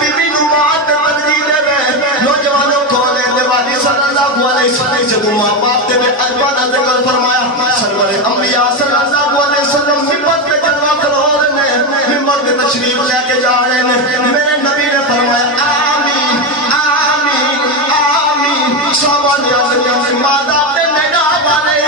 بیوی نو ماں تے بدلی دے نوجوانوں کھولے دیوالی صلی اللہ علیہ وسلم جدو ماں باپ دے اربانہ ذکر فرمایا سرور انبیاء صلی اللہ علیہ وسلم ممبر پہ جلوہ کرو رہے ہیں ممبر پہ تشریف لے کے جا رہے ہیں میرے نبی نے فرمایا آمین آمین آمین صحابہ نے عرض کی مادا پہ میڈا والے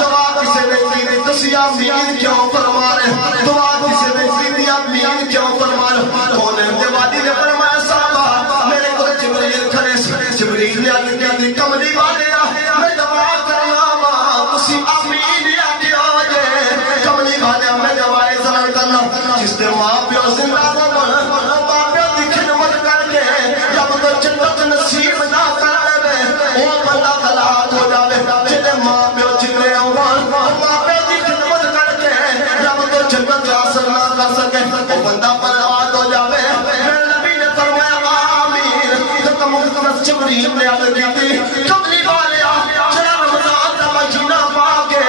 دعا کسے نے کی تسی آمین کیوں فرما رہے دعا کسے نے کی آمین کیوں فرما رہے کھولے دیوالی نے فرمایا صحابہ میرے کو جبریل کھڑے جبریل نے آگے کہتے کملی والے میں دعا کرنا ماں تسی آمین یا کیا جے کملی والے میں دعائے ضرر کرنا جس نے ماں پیو زندہ ہونا ماں پیو دی خدمت کر کے جب تو جنت نصیب نہ کر لے وہ بندہ ہلاک ہو جاوے جنہیں ماں پیو جنہیں ماں پیو دی خدمت کر کے جب تو جنت حاصل نہ کر سکے وہ بندہ برباد ہو جاوے میرے نبی نے فرمایا آمین تو مقدس جبریل نے عرض کی تھی کملی والے چلا رمضان کا مہینہ پا کے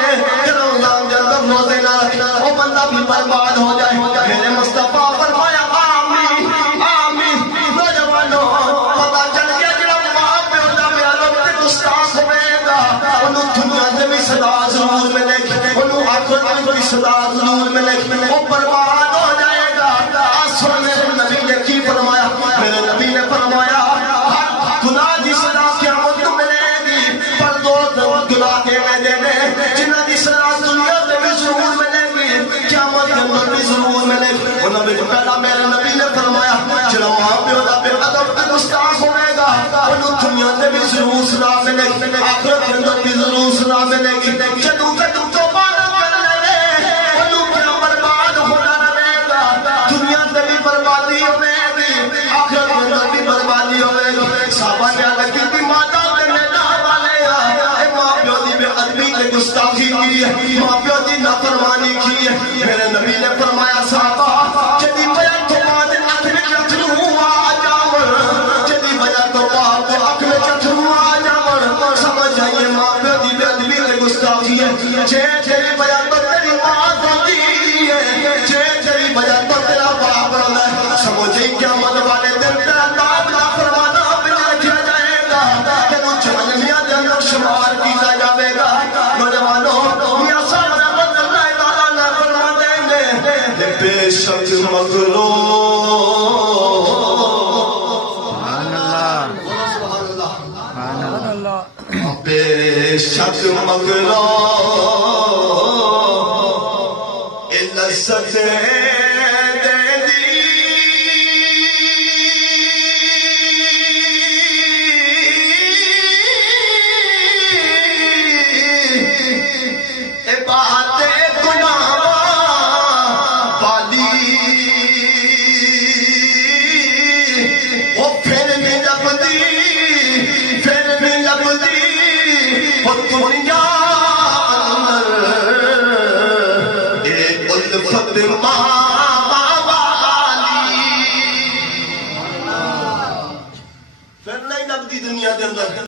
رمضان کے اندر روزے نہ رکھنا وہ بندہ بھی برباد ہو جائے میرے مصطفیٰ فرمایا آمین آمین نوجوانوں پتہ چل گیا جب ماں پہ ہوتا میرا رب تے گستاخ ہوئے گا انہوں دنیا سے بھی صدا ضرور ملے گی انہوں آخرت میں بھی صدا ضرور ملے گی وہ برباد ہو جائے گا آسر میرے نبی نے کی فرمایا میرے نبی نے فرمایا گناہ دی صدا قیامت کو ملے گی پر دو گناہ کے میں دینے جنہ دی صدا دنیا میں بھی ضرور ملے گی قیامت کے اندر بھی ضرور ملے گی انہوں نے پہلا میرے نبی نے فرمایا چلا وہاں پہ ہوتا پہ ادب پہ گستاخ ہوئے گا انہوں دنیا میں بھی ضرور صدا ملے گی آخرت کے اندر بھی ضرور صدا ملے گی جدو کہ تم تو بات کر لے انہوں کیا برباد ہونا رہے گا دنیا میں بھی بربادی ہوئے گی آخرت کے اندر بھی بربادی ہوئے گی صحابہ نے عرض کی تھی ماتا پہ میڈا والے اے ماں پیو دی بے ادبی تے گستاخی کی ہے ماں پیو دی نافرمانی کی ہے میرے نبی نے فرمایا صحابہ جدی وجہ تو بعد اکھ میں چترو آ جاور جدی وجہ تو بعد اکھ میں چترو آ جاور سمجھ جائیے ماں پیو دی بے ادبی تے گستاخی ہے جے تیری وجہ تو تیری ماں ہوتی ہے جے تیری وجہ تو تیرا باپ رہا ہے سمجھے کیا مد والے دن تیرا باپ لا فرمانا رکھا جائے گا تینوں جہنمیاں دے اندر شمار کیا جاوے گا نوجوانوں میاں صاحب رحمت اللہ تعالیٰ نے فرما دیں گے بے شک مغرور بے شک مغرور لذت پھر نہیں لگتی دنیا کے اندر